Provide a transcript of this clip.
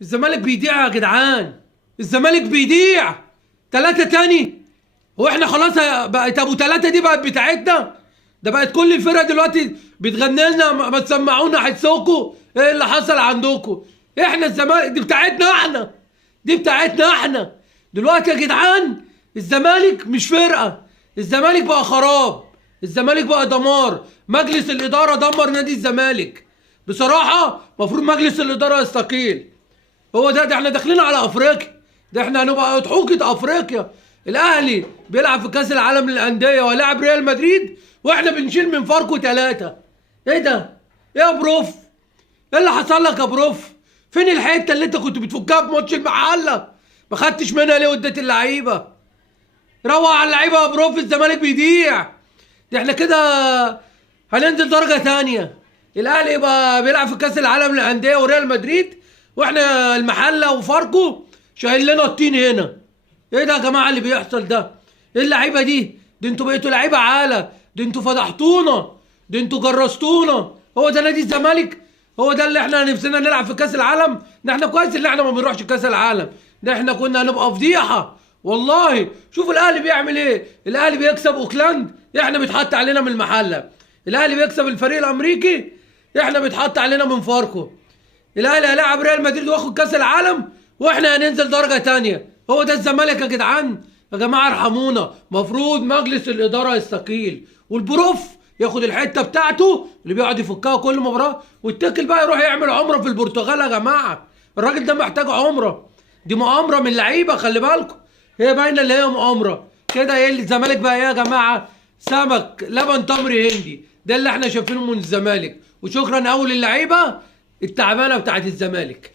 الزمالك بيضيع يا جدعان. الزمالك بيضيع. ثلاثة تاني. هو احنا خلاص بقت ابو ثلاثة دي بقت بتاعتنا. ده بقت كل الفرق دلوقتي بتغني لنا ما تسمعونا حسوكوا ايه اللي حصل عندكم. احنا الزمالك دي بتاعتنا احنا. دي بتاعتنا احنا. دلوقتي يا جدعان الزمالك مش فرقة. الزمالك بقى خراب. الزمالك بقى دمار. مجلس الإدارة دمر نادي الزمالك. بصراحة المفروض مجلس الإدارة يستقيل. هو ده احنا داخلين على افريقيا. ده احنا هنبقى اضحوكة افريقيا. الاهلي بيلعب في كاس العالم للانديه ولاعب ريال مدريد واحنا بنشيل من فاركو ثلاثة. ايه ده؟ ايه يا بروف؟ ايه اللي حصل لك يا بروف؟ فين الحته اللي انت كنت بتفكها في ماتش المحله؟ ما خدتش منها ليه واديت اللعيبه؟ روق على اللعيبه يا بروف. الزمالك بيضيع. ده احنا كده هننزل درجه ثانيه. الاهلي يبقى بيلعب في كاس العالم للانديه وريال مدريد واحنا المحله وفاركو شايل لنا الطين هنا. ايه ده يا جماعه اللي بيحصل ده؟ ايه اللعيبه دي؟ ده انتوا بقيتوا لعيبه عاله. ده انتوا فضحتونا. ده انتوا جرستونا. هو ده نادي الزمالك؟ هو ده اللي احنا نفسنا نلعب في كاس العالم؟ ده احنا كويس اللي احنا ما بنروحش كاس العالم. ده احنا كنا هنبقى فضيحه والله. شوف الاهلي بيعمل ايه. الاهلي بيكسب اوكلاند احنا بيتحط علينا من المحله. الاهلي بيكسب الفريق الامريكي احنا بيتحط علينا من فاركو. الاهلي هيلاعب ريال مدريد واخد كاس العالم واحنا هننزل درجه تانية. هو ده الزمالك يا جدعان؟ يا جماعه ارحمونا. مفروض مجلس الاداره يستقيل والبروف ياخد الحته بتاعته اللي بيقعد يفكها كل مباراه ويتكل بقى يروح يعمل عمره في البرتغال. يا جماعه الراجل ده محتاج عمره. دي مؤامره من اللعيبه خلي بالكم. هي باينه اللي هي مؤامره كده. ايه اللي الزمالك بقى ايه يا جماعه؟ سمك لبن تمر هندي. ده اللي احنا شايفينه من الزمالك. وشكرا قوي للعيبه التعبانه بتاعت الزمالك.